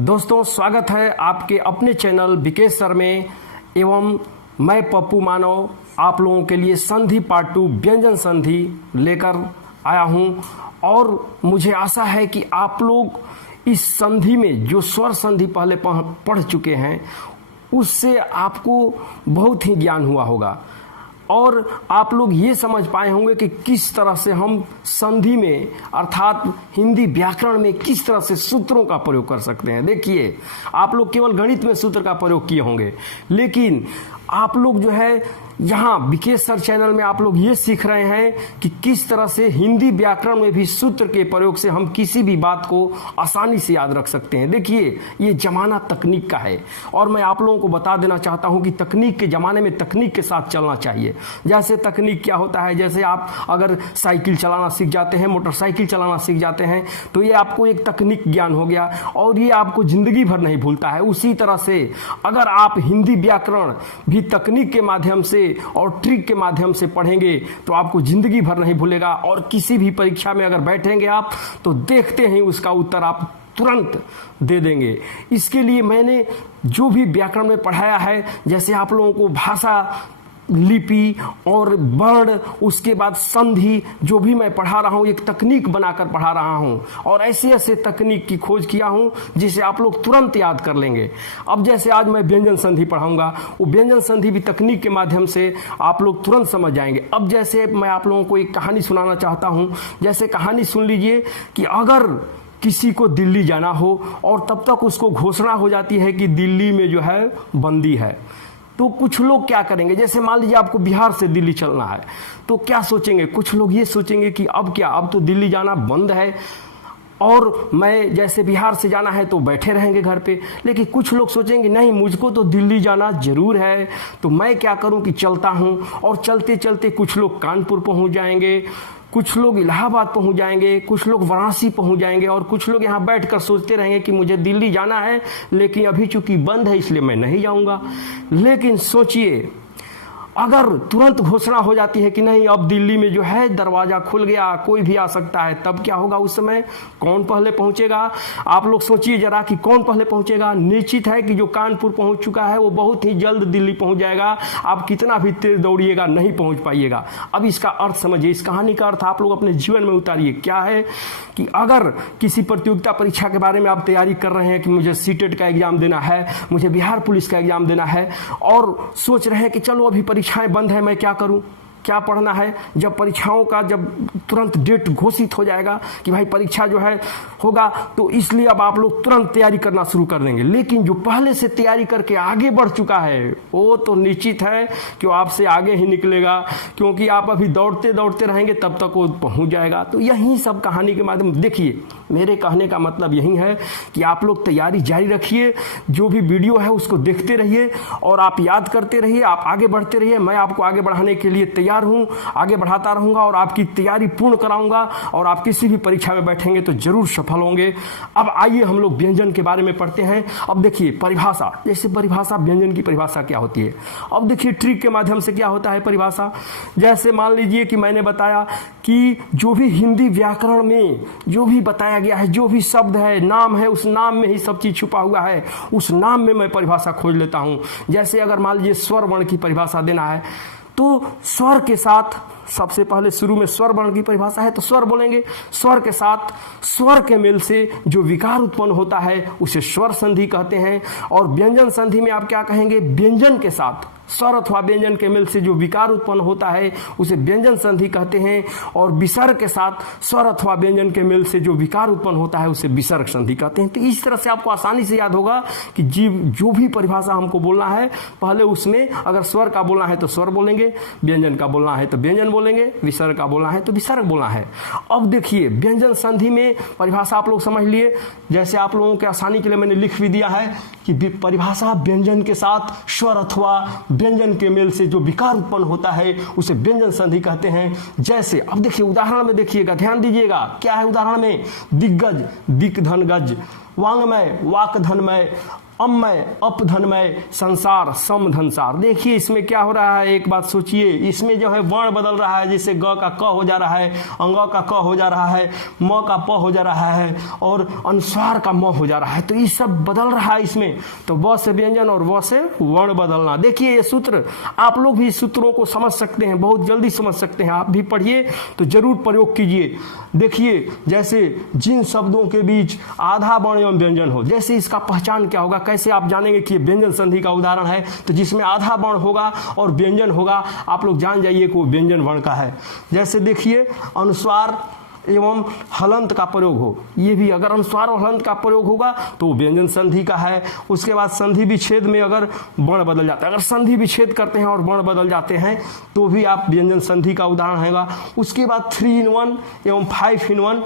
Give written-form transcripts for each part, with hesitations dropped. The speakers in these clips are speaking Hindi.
दोस्तों स्वागत है आपके अपने चैनल विकेश सर में एवं मैं पप्पू मानव आप लोगों के लिए संधि पार्ट 2 व्यंजन संधि लेकर आया हूं और मुझे आशा है कि आप लोग इस संधि में जो स्वर संधि पहले पढ़ चुके हैं उससे आपको बहुत ही ज्ञान हुआ होगा और आप लोग ये समझ पाए होंगे कि किस तरह से हम संधि में अर्थात हिंदी व्याकरण में किस तरह से सूत्रों का प्रयोग कर सकते हैं। देखिए, आप लोग केवल गणित में सूत्र का प्रयोग किए होंगे, लेकिन आप लोग जो है यहाँ विकेश सर चैनल में आप लोग ये सीख रहे हैं कि किस तरह से हिंदी व्याकरण में भी सूत्र के प्रयोग से हम किसी भी बात को आसानी से याद रख सकते हैं। देखिए, ये जमाना तकनीक का है और मैं आप लोगों को बता देना चाहता हूँ कि तकनीक के ज़माने में तकनीक के साथ चलना चाहिए। जैसे तकनीक क्या होता है, जैसे आप अगर साइकिल चलाना सीख जाते हैं, मोटरसाइकिल चलाना सीख जाते हैं, तो ये आपको एक तकनीक ज्ञान हो गया और ये आपको ज़िंदगी भर नहीं भूलता है। उसी तरह से अगर आप हिंदी व्याकरण भी तकनीक के माध्यम से और ट्रिक के माध्यम से पढ़ेंगे तो आपको जिंदगी भर नहीं भूलेगा और किसी भी परीक्षा में अगर बैठेंगे आप तो देखते ही उसका उत्तर आप तुरंत दे देंगे। इसके लिए मैंने जो भी व्याकरण में पढ़ाया है, जैसे आप लोगों को भाषा, लिपि और वर्ण, उसके बाद संधि, जो भी मैं पढ़ा रहा हूँ एक तकनीक बनाकर पढ़ा रहा हूँ और ऐसे ऐसे तकनीक की खोज किया हूँ जिसे आप लोग तुरंत याद कर लेंगे। अब जैसे आज मैं व्यंजन संधि पढ़ाऊंगा, वो व्यंजन संधि भी तकनीक के माध्यम से आप लोग तुरंत समझ जाएंगे। अब जैसे मैं आप लोगों को एक कहानी सुनाना चाहता हूँ। जैसे कहानी सुन लीजिए कि अगर किसी को दिल्ली जाना हो और तब तक उसको घोषणा हो जाती है कि दिल्ली में जो है बंदी है, तो कुछ लोग क्या करेंगे। जैसे मान लीजिए आपको बिहार से दिल्ली चलना है, तो क्या सोचेंगे, कुछ लोग ये सोचेंगे कि अब क्या, अब तो दिल्ली जाना बंद है और मैं जैसे बिहार से जाना है तो बैठे रहेंगे घर पे। लेकिन कुछ लोग सोचेंगे नहीं, मुझको तो दिल्ली जाना जरूर है, तो मैं क्या करूं कि चलता हूं। और चलते चलते कुछ लोग कानपुर पहुंच जाएंगे, कुछ लोग इलाहाबाद पहुंच जाएंगे, कुछ लोग वाराणसी पहुंच जाएंगे और कुछ लोग यहाँ बैठकर सोचते रहेंगे कि मुझे दिल्ली जाना है लेकिन अभी चूंकि बंद है इसलिए मैं नहीं जाऊंगा। लेकिन सोचिए, अगर तुरंत घोषणा हो जाती है कि नहीं अब दिल्ली में जो है दरवाजा खुल गया, कोई भी आ सकता है, तब क्या होगा उस समय? कौन पहले पहुंचेगा? आप लोग सोचिए जरा कि कौन पहले पहुंचेगा। निश्चित है कि जो कानपुर पहुंच चुका है वो बहुत ही जल्द दिल्ली पहुंच जाएगा। आप कितना भी तेज दौड़िएगा नहीं पहुंच पाइएगा। अब इसका अर्थ समझिए, इस कहानी का अर्थ आप लोग अपने जीवन में उतारिए। क्या है कि अगर किसी प्रतियोगिता परीक्षा के बारे में आप तैयारी कर रहे हैं कि मुझे सीटेट का एग्जाम देना है, मुझे बिहार पुलिस का एग्जाम देना है और सोच रहे हैं कि चलो अभी परीक्षाएं बंद है, मैं क्या करूं, क्या पढ़ना है। जब परीक्षाओं का जब तुरंत डेट घोषित हो जाएगा कि भाई परीक्षा जो है होगा, तो इसलिए अब आप लोग तुरंत तैयारी करना शुरू कर देंगे। लेकिन जो पहले से तैयारी करके आगे बढ़ चुका है वो तो निश्चित है कि वो आपसे आगे ही निकलेगा, क्योंकि आप अभी दौड़ते दौड़ते रहेंगे तब तक वो पहुंच जाएगा। तो यही सब कहानी के माध्यम, देखिए मेरे कहने का मतलब यही है कि आप लोग तैयारी जारी रखिए, जो भी वीडियो है उसको देखते रहिए और आप याद करते रहिए, आप आगे बढ़ते रहिए। मैं आपको आगे बढ़ाने के लिए तैयार हूं, आगे बढ़ाता रहूंगा और आपकी तैयारी पूर्ण कराऊंगा और आप किसी भी परीक्षा में बैठेंगे तो जरूर सफल होंगे। अब आइए हम लोग व्यंजन के बारे में पढ़ते हैं। अब देखिए परिभाषा, जैसे परिभाषा, व्यंजन की परिभाषा क्या होती है। अब देखिए ट्रिक के माध्यम से क्या होता है परिभाषा। जैसे मान लीजिए कि मैंने बताया कि जो भी हिंदी व्याकरण में जो भी बताया गया है, जो भी शब्द है, नाम है, उस नाम में ही सब चीज छुपा हुआ है, उस नाम में मैं परिभाषा खोज लेता हूं। जैसे अगर मान लीजिए स्वर वर्ण की परिभाषा देना है तो स्वर के साथ सबसे पहले शुरू में स्वर वर्ण की परिभाषा है तो स्वर बोलेंगे। स्वर के साथ स्वर के मेल से जो विकार उत्पन्न होता है उसे स्वर संधि कहते हैं। और व्यंजन संधि में आप क्या कहेंगे? व्यंजन के साथ स्वर अथवा व्यंजन के मेल से जो विकार उत्पन्न होता है उसे व्यंजन संधि कहते हैं। और विसर्ग के साथ स्वर अथवा व्यंजन के मेल से जो विकार उत्पन्न होता है उसे विसर्ग संधि कहते हैं। तो इस तरह से आपको आसानी से याद होगा कि जो भी परिभाषा हमको बोलना है, पहले उसमें अगर स्वर का बोलना है तो स्वर बोलेंगे, व्यंजन का बोलना है तो व्यंजन बोलेंगे, विसर्ग का बोलना है तो विसर्ग बोलना है। अब देखिए व्यंजन संधि में परिभाषा आप लोग समझ लिए। जैसे आप लोगों के आसानी के लिए मैंने लिख भी दिया है कि परिभाषा व्यंजन के साथ स्वर अथवा व्यंजन के मेल से जो विकार उत्पन्न होता है उसे व्यंजन संधि कहते हैं। जैसे अब देखिए उदाहरण में देखिएगा, ध्यान दीजिएगा क्या है उदाहरण में। दिग्गज, दिक धन गज, वांगमय वाकधनमय, अममय अपधनमय, संसार समधनसार। देखिए इसमें क्या हो रहा है, एक बात सोचिए, इसमें जो है वर्ण बदल रहा है, जैसे ग का क हो जा रहा है, अंग का क हो जा रहा है, म का प हो जा रहा है और अनुस्वार का म हो जा रहा है। तो ये सब बदल रहा है इसमें। तो व से व्यंजन और व से वर्ण बदलना। देखिए ये सूत्र, आप लोग भी सूत्रों को समझ सकते हैं, बहुत जल्दी समझ सकते हैं। आप भी पढ़िए तो जरूर प्रयोग कीजिए। देखिए जैसे जिन शब्दों के बीच आधा वर्ण एवं व्यंजन हो, जैसे इसका पहचान क्या होगा, कैसे आप जानेंगे कि ये व्यंजन संधि का उदाहरण है। तो जिसमें आधा वर्ण होगा और व्यंजन होगा, आप लोग जान जाइए कि वो व्यंजन वर्ण का है। जैसे देखिए अनुस्वार एवं हलंत का प्रयोग हो, ये भी अगर अनुस्वार और हलंत का प्रयोग होगा तो व्यंजन संधि का है। उसके बाद संधि विच्छेद में अगर वर्ण बदल जाता है, अगर संधि विच्छेद करते हैं और वर्ण बदल जाते हैं तो भी आप व्यंजन संधि का उदाहरण हैगा। उसके बाद 3 in 1 एवं 5 in 1।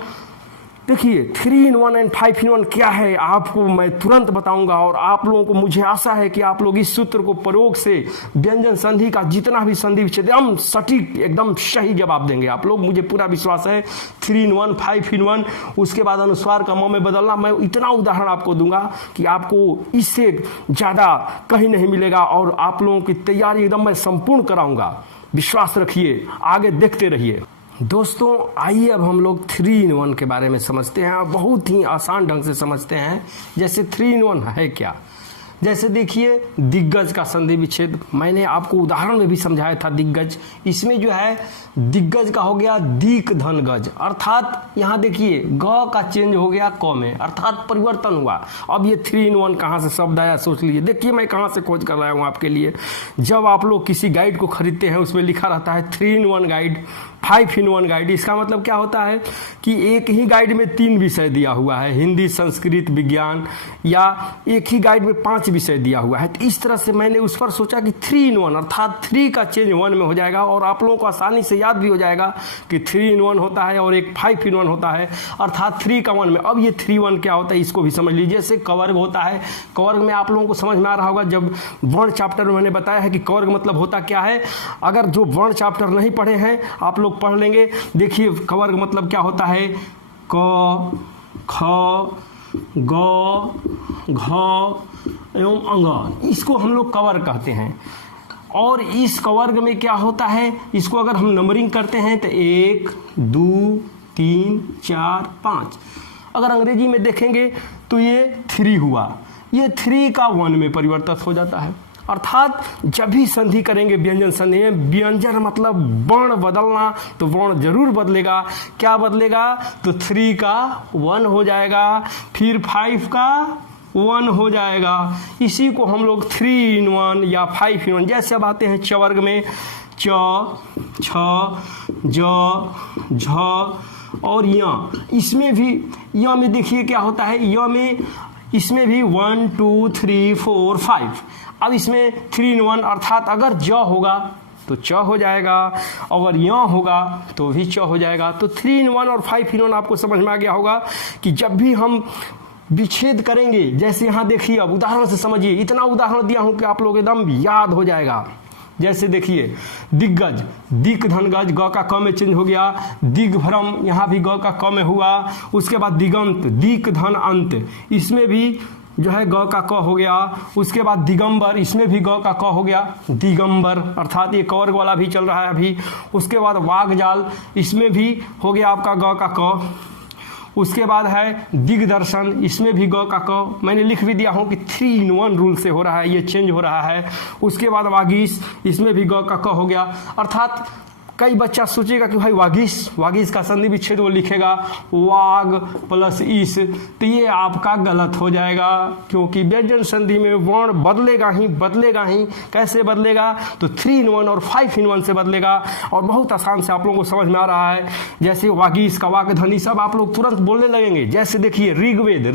देखिए 3 in 1 एंड 5 in 1 क्या है, आपको मैं तुरंत बताऊंगा। और आप लोगों को, मुझे आशा है कि आप लोग इस सूत्र को प्रयोग से व्यंजन संधि का जितना भी संधि विच्छेद एकदम सटीक, एकदम सही जवाब देंगे आप लोग, मुझे पूरा विश्वास है। 3 in 1 5 in 1। उसके बाद अनुस्वार का म में बदलना, मैं इतना उदाहरण आपको दूंगा कि आपको इससे ज़्यादा कहीं नहीं मिलेगा। और आप लोगों की तैयारी एकदम मैं संपूर्ण कराऊंगा, विश्वास रखिए, आगे देखते रहिए। दोस्तों आइए अब हम लोग 3 in 1 के बारे में समझते हैं और बहुत ही आसान ढंग से समझते हैं। जैसे 3 in 1 है क्या, जैसे देखिए दिग्गज का संधि विच्छेद, मैंने आपको उदाहरण में भी समझाया था दिग्गज। इसमें जो है दिग्गज का हो गया दीक धन गज, अर्थात यहाँ देखिए ग का चेंज हो गया क में, अर्थात परिवर्तन हुआ। अब ये 3 in 1 कहाँ से शब्द आया सोच लीजिए। देखिए मैं कहाँ से खोज कर रहा हूँ आपके लिए। जब आप लोग किसी गाइड को खरीदते हैं उसमें लिखा रहता है 3 in 1 गाइड, 5 in 1 गाइड। इसका मतलब क्या होता है कि एक ही गाइड में 3 विषय दिया हुआ है, हिंदी संस्कृत विज्ञान, या एक ही गाइड में 5 विषय दिया हुआ है। तो इस तरह से मैंने उस पर सोचा कि 3 in 1 अर्थात 3 का चेंज 1 में हो जाएगा और आप लोगों को आसानी से याद भी हो जाएगा कि 3 in 1 होता है और एक 5 in 1 होता है, अर्थात 3 का 1 में। अब ये 3 1 क्या होता है इसको भी समझ लीजिए। जैसे कवर्ग होता है, कवर्ग में आप लोगों को समझ में आ रहा होगा, जब वर्ण चैप्टर में मैंने बताया है कि कवर्ग मतलब होता क्या है। अगर जो वर्ण चैप्टर नहीं पढ़े हैं आप लोग पढ़ लेंगे। देखिए कवर्ग मतलब क्या होता है, क ख ग घ एवं अंग, इसको हम लोग कवर्ग कहते हैं। और इस कवर्ग में क्या होता है, इसको अगर हम नंबरिंग करते हैं तो 1 2 3 4 5। अगर अंग्रेजी में देखेंगे तो ये 3 हुआ, ये 3 का 1 में परिवर्तित हो जाता है। अर्थात जब भी संधि करेंगे व्यंजन संधि में, व्यंजन मतलब वर्ण बदलना, तो वर्ण जरूर बदलेगा। क्या बदलेगा, तो 3 का 1 हो जाएगा, फिर 5 का 1 हो जाएगा। इसी को हम लोग 3 in 1 या 5 in 1। जैसे अब आते हैं चवर्ग में, च छ ज झ और य, इसमें भी य में देखिए क्या होता है, य में इसमें भी 1 2 3 4 5। अब इसमें 3 in 1 अर्थात अगर ज होगा तो च हो जाएगा, अगर य होगा तो भी च हो जाएगा। तो 3 in 1 और 5 in 1 आपको समझ में आ गया होगा कि जब भी हम विच्छेद करेंगे, जैसे यहाँ देखिए, अब उदाहरण से समझिए, इतना उदाहरण दिया हूँ कि आप लोग एकदम याद हो जाएगा। जैसे देखिए दिग्गज, दिक धन गज, ग का क में चेंज हो गया, दिग्भ्रम, यहाँ भी ग का क में हुआ। उसके बाद दिगंत, दिक धन अंत, इसमें भी जो है ग का क हो गया। उसके बाद दिगंबर, इसमें भी ग का क हो गया, दिगंबर, अर्थात ये कवर्ग वाला भी चल रहा है अभी। उसके बाद वागजाल, इसमें भी हो गया आपका ग का क। उसके बाद है दिग्दर्शन, इसमें भी ग का क, मैंने लिख भी दिया हूँ कि 3 in 1 रूल से हो रहा है, ये चेंज हो रहा है। उसके बाद वागीश, इसमें भी ग का क हो गया। अर्थात कई बच्चा सोचेगा कि भाई वागीश का संधि विच्छेद वो लिखेगा वाग प्लस ईस, तो ये आपका गलत हो जाएगा, क्योंकि व्यंजन संधि में वर्ण बदलेगा ही। कैसे बदलेगा, तो 3 in 1 और 5 in 1 से बदलेगा। और बहुत आसान से आप लोगों को समझ में आ रहा है। जैसे वागीश का वाक ध्वनि सब आप लोग तुरंत बोलने लगेंगे। जैसे देखिए ऋग्वेद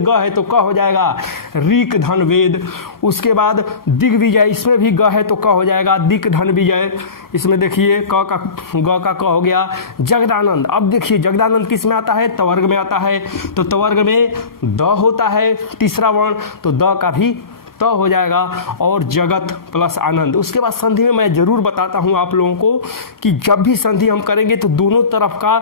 ग है तो क हो जाएगा, ऋक धन वेद। उसके बाद दिग्विजय, इसमें भी ग है तो क हो जाएगा, दिक धन विजय। इसमें देखिए ग का क हो गया। जगदानंद, अब देखिए जगदानंद किस में आता है, तवर्ग में आता है। तो तवर्ग में द होता है तीसरा वर्ण, तो द का भी तो हो जाएगा, और जगत प्लस आनंद। उसके बाद संधि में मैं जरूर बताता हूं आप लोगों को कि जब भी संधि हम करेंगे तो दोनों तरफ का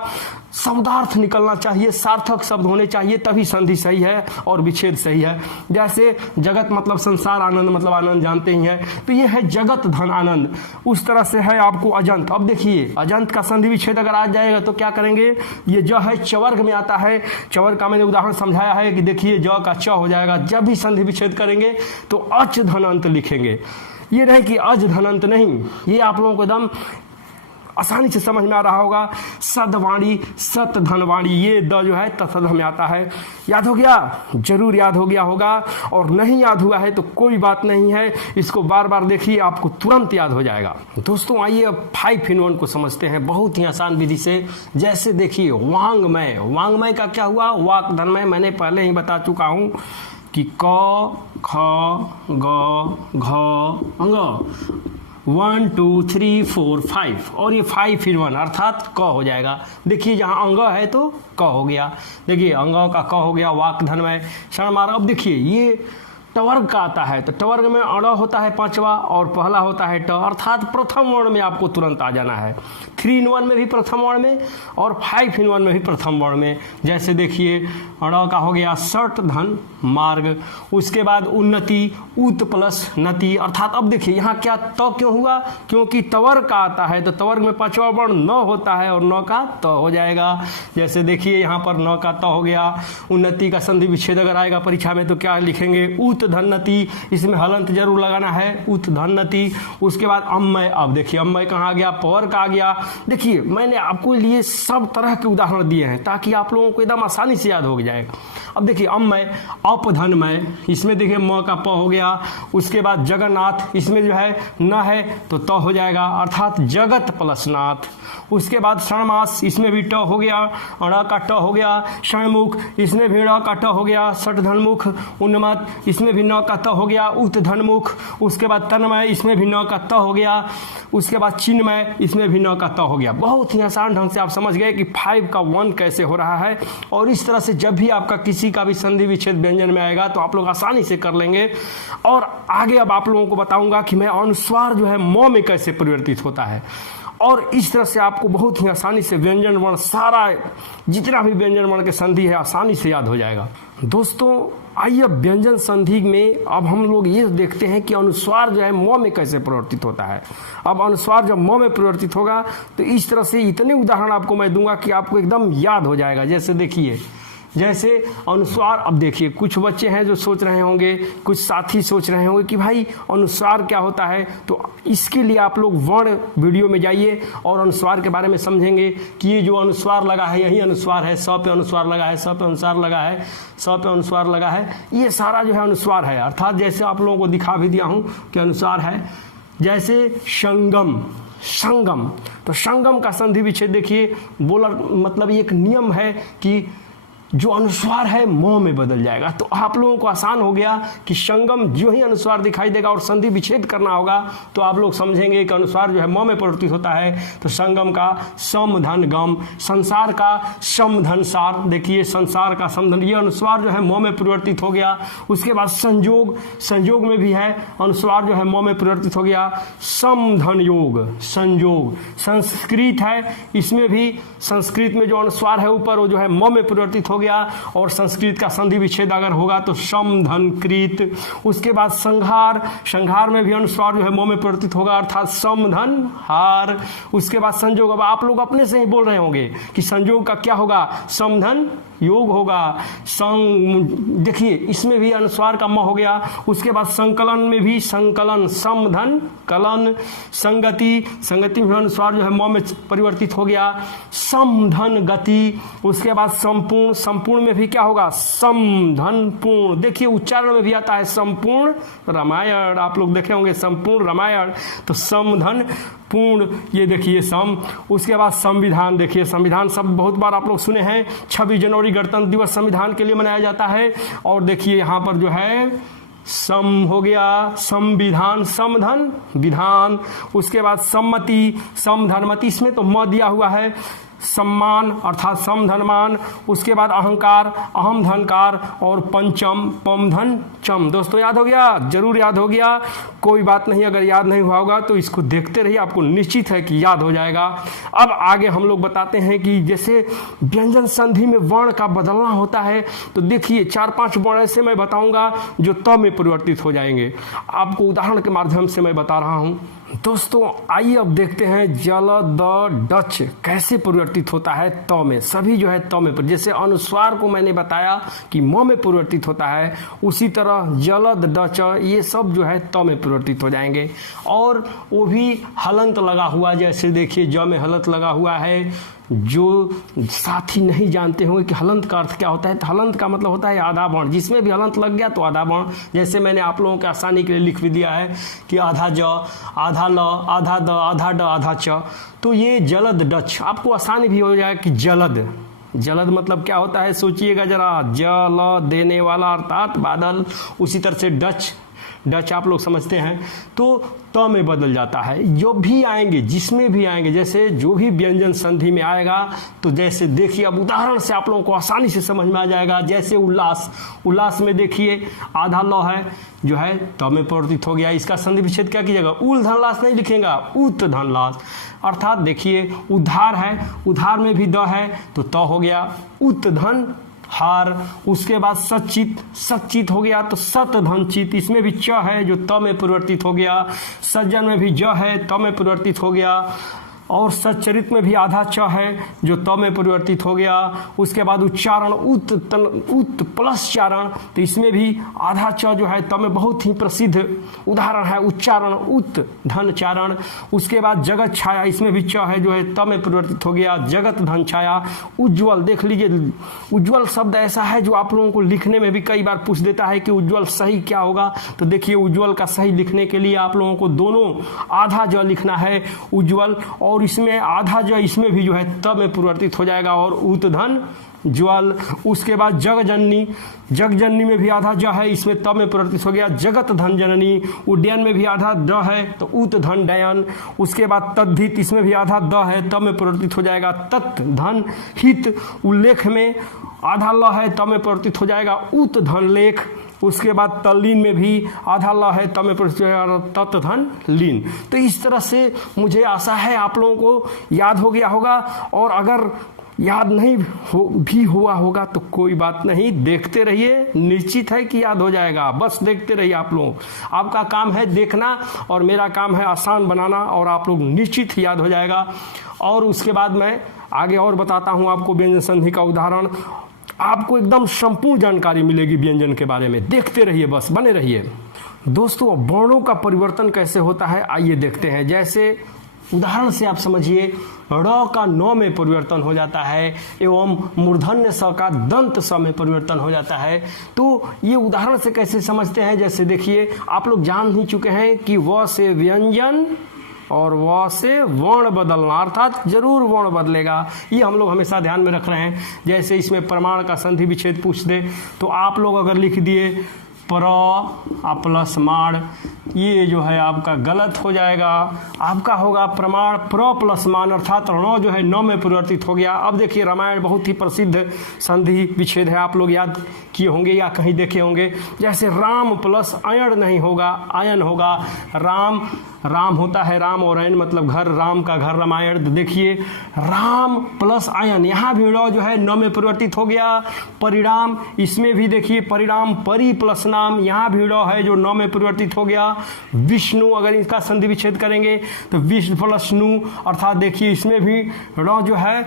शब्दार्थ निकलना चाहिए, सार्थक शब्द होने चाहिए, तभी संधि सही है और विच्छेद सही है। जैसे जगत मतलब संसार, आनंद मतलब आनंद जानते ही हैं, तो ये है जगत धन आनंद। उस तरह से है आपको अजंत। अब देखिए अजंत का संधि विच्छेद अगर आ जाएगा तो क्या करेंगे, ये ज है चवर्ग में आता है। चवर्ग का मैंने उदाहरण समझाया है कि देखिए ज का च हो जाएगा। जब भी संधि विच्छेद करेंगे तो अच धनंत लिखेंगे। ये नहीं कि अज धनंत नहीं, ये आप लोगों को एकदम आसानी से समझ में आ रहा होगा। सदवाणी सत धनवाणी, ये द जो है तत्ध में आता है। याद हो गया? जरूर याद हो गया होगा, और नहीं याद हुआ है तो कोई बात नहीं है, इसको बार बार देखिए आपको तुरंत याद हो जाएगा। दोस्तों आइए अब 5 in 1 को समझते हैं बहुत ही आसान विधि से। जैसे देखिए वांग्मय, वांग्मय का क्या हुआ, वाक धनमय। मैंने पहले ही बता चुका हूं कि क ख ग घ अंग 1 2 3 4 5, और ये 5 in 1 अर्थात क हो जाएगा। देखिए जहाँ अंग है तो क हो गया। देखिए अंगों का क हो गया, वाक धनमय क्षण मार्ग। अब देखिए ये टवर्ग का आता है, तो टवर्ग में अड़ होता है 5वां और पहला होता है ट, अर्थात प्रथम वर्ण में आपको तुरंत आ जाना है। 3 in 1 में भी प्रथम वर्ण में और 5 in 1 में भी प्रथम वर्ण में। जैसे देखिए अड़ का हो गया सट धन मार्ग, उसके बाद उन्नति उत प्लस नति, अर्थात अब देखिए यहाँ क्या त क्यों हुआ, क्योंकि तवर्ग का आता है, तो तवर्ग में 5वां वर्ण न होता है और न का त हो जाएगा। जैसे देखिए यहाँ पर न का त हो गया। उन्नति का संधि विच्छेद अगर आएगा परीक्षा में तो क्या लिखेंगे, उत धन्नति, इसमें हलंत जरूर लगाना है, उत धन्नति। उसके बाद अम्मय, अब देखिए अम्मय कहाँ आ गया, पवर का आ गया। देखिए मैंने आपको लिए सब तरह के उदाहरण दिए हैं ताकि आप लोगों को एकदम आसानी से याद हो जाएगा। अब देखिए अम्मय अपधनमय, इसमें देखिए म का प हो गया। उसके बाद जगन्नाथ, इसमें जो है न है तो त हो जाएगा, अर्थात जगत प्लस नाथ। उसके बाद षणमास, इसमें भी ट हो गया, अड़ा का ट हो गया। षणमुख, इसमें भी ड़ का ट हो गया। षट धनमुख। उन्मत, इसमें भी न का त हो गया, उत धनमुख। उसके बाद तन्मय, इसमें भी न का त हो गया। उसके बाद चिन्मय, इसमें भी न का त हो गया। बहुत ही आसान ढंग से आप समझ गए कि 5 का 1 कैसे हो रहा है। और इस तरह से जब भी आपका किसी का भी संधि विच्छेद व्यंजन में आएगा तो आप लोग आसानी से कर लेंगे। और आगे अब आप लोगों को बताऊंगा कि मैं अनुस्वार जो है म में कैसे परिवर्तित होता है, और इस तरह से आपको बहुत ही आसानी से व्यंजन वर्ण, सारा जितना भी व्यंजन वर्ण के संधि है आसानी से याद हो जाएगा। दोस्तों आइए अब व्यंजन संधि में अब हम लोग ये देखते हैं कि अनुस्वार जो है म में कैसे परिवर्तित होता है। अब अनुस्वार जब म में परिवर्तित होगा तो इस तरह से इतने उदाहरण आपको मैं दूंगा कि आपको एकदम याद हो जाएगा। जैसे देखिए, जैसे अनुस्वार, अब देखिए कुछ बच्चे हैं जो सोच रहे होंगे, कुछ साथी सोच रहे होंगे कि भाई अनुस्वार क्या होता है, तो इसके लिए आप लोग वर्ण वीडियो में जाइए और अनुस्वार के बारे में समझेंगे कि ये जो अनुस्वार लगा है यही अनुस्वार है, स पे अनुस्वार लगा है, स पे अनुस्वार लगा है, स पे अनुस्वार लगा है, ये सारा जो है अनुस्वार है। अर्थात जैसे आप लोगों को दिखा भी दिया हूँ कि अनुस्वार है। जैसे संगम, संगम, तो संगम का संधि विच्छेद देखिए बोला, मतलब ये एक नियम है कि जो अनुस्वार है म में बदल जाएगा। तो आप लोगों को आसान हो गया कि संगम जो ही अनुस्वार दिखाई देगा और संधि विच्छेद करना होगा तो आप लोग समझेंगे कि अनुस्वार जो है म में परिवर्तित होता है। तो संगम का सम धन गम, संसार का सम धन सार, देखिए संसार का सम धन, ये अनुस्वार जो है म में परिवर्तित हो गया। उसके बाद संयोग, संयोग में भी है अनुस्वार जो है म में परिवर्तित हो गया। सम धन योग, संयोग। संस्कृत है, इसमें भी संस्कृत में जो अनुस्वार है ऊपर वो जो है म में परिवर्तित हो गया, और संस्कृत का संधि विच्छेद अगर होगा तो सम धन कृत। उसके बाद संघार, संघार में भी अनुस्वार जो है म में परिवर्तित होगा, अर्थात सम धन हार। उसके बाद संयोग, अब आप लोग अपने से ही बोल रहे होंगे कि संयोग का क्या होगा, सम धन योग होगा। देखिए इसमें भी अनुस्वार का म हो गया। उसके बाद संकलन में भी संकलन, सम धन कलन। संगति, संगति में अनुस्वार जो है म में परिवर्तित हो गया, सम धन गति। उसके बाद संपूर्ण, संपूर्ण में भी क्या होगा, सम धन पूर्ण। देखिए उच्चारण में भी आता है संपूर्ण रामायण, आप लोग देखे होंगे संपूर्ण रामायण, तो सम धन पूर्ण, ये देखिए सम। उसके बाद संविधान, देखिए संविधान शब्द बहुत बार आप लोग सुने हैं। 26 जनवरी गणतंत्र दिवस संविधान के लिए मनाया जाता है, और देखिए यहाँ पर जो है सम हो गया, संविधान, समधन विधान। उसके बाद सम्मति, समधनमति, इसमें तो म दिया हुआ है। सम्मान अर्थात सम धनमान, उसके बाद अहंकार अहम धनकार, और पंचम पम धन चम। दोस्तों याद हो गया? जरूर याद हो गया, कोई बात नहीं, अगर याद नहीं हुआ होगा तो इसको देखते रहिए, आपको निश्चित है कि याद हो जाएगा। अब आगे हम लोग बताते हैं कि जैसे व्यंजन संधि में वर्ण का बदलना होता है, तो देखिए 4-5 वर्ण ऐसे मैं बताऊंगा जो त में परिवर्तित हो जाएंगे। आपको उदाहरण के माध्यम से मैं बता रहा हूं। दोस्तों आइए अब देखते हैं जल द डच कैसे परिवर्तित होता है त में। सभी जो है त में, जैसे अनुस्वार को मैंने बताया कि म में परिवर्तित होता है, उसी तरह जलद डच ये सब जो है त में परिवर्तित हो जाएंगे। और वो भी हलंत लगा हुआ, जैसे देखिए ज में हलंत लगा हुआ है। जो साथी नहीं जानते होंगे कि हलंत का अर्थ क्या होता है, तो हलंत का मतलब होता है आधा वर्ण, जिसमें भी हलंत लग गया तो आधा वर्ण। जैसे मैंने आप लोगों के आसानी के लिए लिख भी दिया है कि आधा ज, आधा ल, आधा द, आधा ड, आधा च। तो ये जलद डच, आपको आसानी भी हो जाए कि जलद। जलद मतलब क्या होता है, सोचिएगा जरा, जल देने वाला अर्थात बादल। उसी तरह से डच आप लोग समझते हैं, तो त में बदल जाता है। जो भी आएंगे, जिसमें भी आएंगे, जैसे जो भी व्यंजन संधि में आएगा, तो जैसे देखिए अब उदाहरण से आप लोगों को आसानी से समझ में आ जाएगा। जैसे उल्लास में देखिए आधा ल है जो है त में परिवर्तित हो गया। इसका संधि विच्छेद क्या कीजिएगा, उल धनलास नहीं लिखेगा, उत धनलास। अर्थात देखिए उद्धार है, उद्धार में भी द है तो त हो गया, उत धन हार। उसके बाद सचित हो गया तो सत धन चित, इसमें भी च है जो त में परिवर्तित हो गया। सज्जन में भी ज है, त में परिवर्तित हो गया। और सच्चरित में भी आधा च है जो त में परिवर्तित हो गया। उसके बाद उच्चारण उत प्लस चारण, तो इसमें भी आधा च जो है त में बहुत ही प्रसिद्ध उदाहरण है उच्चारण उत धन चारण। उसके बाद जगत छाया, इसमें भी च है जो है त में परिवर्तित हो गया, जगत धन छाया। उज्ज्वल देख लीजिए, उज्ज्वल शब्द ऐसा है जो आप लोगों को लिखने में भी कई बार पूछ देता है कि उज्ज्वल सही क्या होगा। तो देखिए उज्ज्वल का सही लिखने के लिए आप लोगों को दोनों आधा ज लिखना है उज्ज्वल, और इसमें आधा ज इसमें भी जो है त में परिवर्तित हो जाएगा, और उत धन ज्वल। उसके बाद जगजननी में भी आधा ज है, इसमें त में परिवर्तित हो गया, जगत धन जननी। उड्डयन में भी आधा ड है तो उत धन डयन। उसके बाद तद्धित, इसमें भी आधा द है, त में परिवर्तित हो जाएगा, तत् धन हित। उल्लेख में आधा ल है, त में परिवर्तित हो जाएगा, उत धन लेख। उसके बाद तल्लीन में भी आधा ल है, त में परिवर्तित हो जाएगा, तत् धन लीन। तो इस तरह से मुझे आशा है आप लोगों को याद हो गया होगा, और अगर याद नहीं भी हुआ होगा तो कोई बात नहीं, देखते रहिए, निश्चित है कि याद हो जाएगा। बस देखते रहिए आप लोग, आपका काम है देखना और मेरा काम है आसान बनाना, और आप लोग निश्चित ही याद हो जाएगा। और उसके बाद मैं आगे और बताता हूँ आपको व्यंजन संधि का उदाहरण, आपको एकदम संपूर्ण जानकारी मिलेगी व्यंजन के बारे में। देखते रहिए, बस बने रहिए। दोस्तों वर्णों का परिवर्तन कैसे होता है आइए देखते हैं। जैसे उदाहरण से आप समझिए, र का न में परिवर्तन हो जाता है एवं मूर्धन्य स का दंत स में परिवर्तन हो जाता है। तो ये उदाहरण से कैसे समझते हैं, जैसे देखिए आप लोग जान ही चुके हैं कि व से व्यंजन और व से वर्ण बदलना, अर्थात जरूर वर्ण बदलेगा, ये हम लोग हमेशा ध्यान में रख रहे हैं। जैसे इसमें प्रमाण का संधि विच्छेद पूछ दे तो आप लोग अगर लिख दिए प्र प्लस माण, ये जो है आपका गलत हो जाएगा। आपका होगा प्रमाण प्र प्लस मान, अर्थात ण जो है न में परिवर्तित हो गया। अब देखिए रामायण बहुत ही प्रसिद्ध संधि विच्छेद है, आप लोग याद किए होंगे या कहीं देखे होंगे। जैसे राम प्लस अयण नहीं होगा, आयन होगा। राम होता है राम और अयन मतलब घर, राम का घर रामायण। तो देखिए राम प्लस आयन, यहाँ भी ण जो है न में परिवर्तित हो गया। परिणाम, इसमें भी देखिए परिणाम परि प्लस नाम, यहाँ भी ण है जो न में परिवर्तित हो गया। विष्णु, अगर इसका संधि विच्छेद करेंगे तो विष्णु प्लस नु, अर्थात देखिए इसमें भी ण जो है,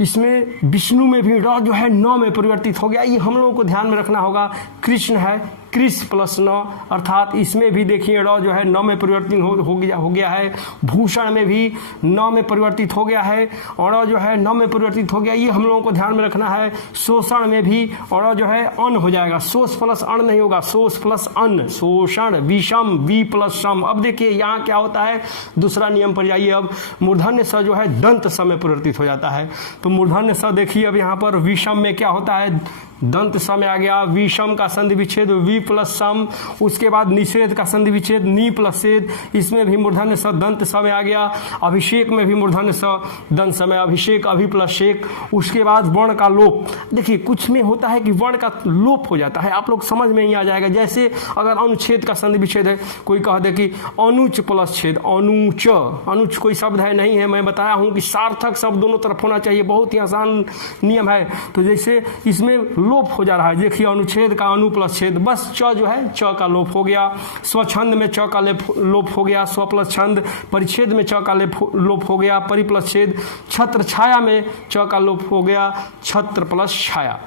इसमें विष्णु में भी ण जो है न में परिवर्तित हो गया। ये हम लोगों को ध्यान में रखना होगा। कृष्ण है कृष प्लस न, अर्थात इसमें भी देखिए ण जो है न में परिवर्तित हो गया है। भूषण में भी न में परिवर्तित हो गया है, अण जो है न में परिवर्तित हो गया, ये हम लोगों को ध्यान में रखना है। शोषण में भी अण जो है अन हो जाएगा, शोष प्लस अण नहीं होगा, शोष प्लस अन, शोषण। विषम वी प्लस सम। अब देखिए यहाँ क्या होता है, दूसरा नियम पर जाइए। अब मूर्धन्य स जो है दंत स में परिवर्तित हो जाता है। तो मूर्धन्य स देखिए अब यहाँ पर विषम में क्या होता है, दंत सम में आ गया, विषम का संधि विच्छेद वी प्लस सम, उसके बाद निषेध का संधि विच्छेद नी प्लस सेद, इसमें भी मूर्धन्य स दंत स में आ गया। अभिषेक में भी मूर्धन्य स दंत स में अभिषेक अभि प्लस शेक। उसके बाद वर्ण का लोप, देखिए कुछ में होता है कि वर्ण का लोप हो जाता है, आप लोग समझ में ही आ जाएगा। जैसे अगर अनुच्छेद का संधि विच्छेद है, कोई कह दे कि अनुच प्लस छेद, अनुच, अनुच कोई शब्द है नहीं है, मैं बताया हूं कि सार्थक शब्द दोनों तरफ होना चाहिए, बहुत ही आसान नियम है। तो जैसे इसमें लोप हो जा रहा है, देखिए अनुच्छेद का अनु प्लस छेद, बस च जो है च का लोप हो गया। स्वच्छंद में च का लोप हो गया, स्व प्लस छंद। परिच्छेद में च का लोप हो गया, परि प्लस छेद। छत्र छाया में च का लोप हो गया, छत्र प्लस छाया।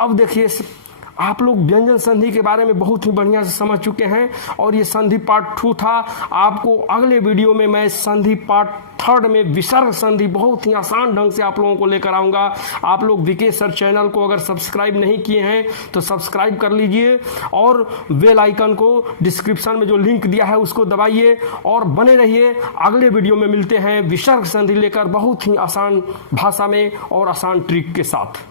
अब देखिए आप लोग व्यंजन संधि के बारे में बहुत ही बढ़िया से समझ चुके हैं और ये संधि पार्ट 2 था। आपको अगले वीडियो में मैं संधि पार्ट 3 में विसर्ग संधि बहुत ही आसान ढंग से आप लोगों को लेकर आऊँगा। आप लोग विकेश सर चैनल को अगर सब्सक्राइब नहीं किए हैं तो सब्सक्राइब कर लीजिए और बेल आइकन को डिस्क्रिप्शन में जो लिंक दिया है उसको दबाइए और बने रहिए। अगले वीडियो में मिलते हैं विसर्ग संधि लेकर बहुत ही आसान भाषा में और आसान ट्रिक के साथ।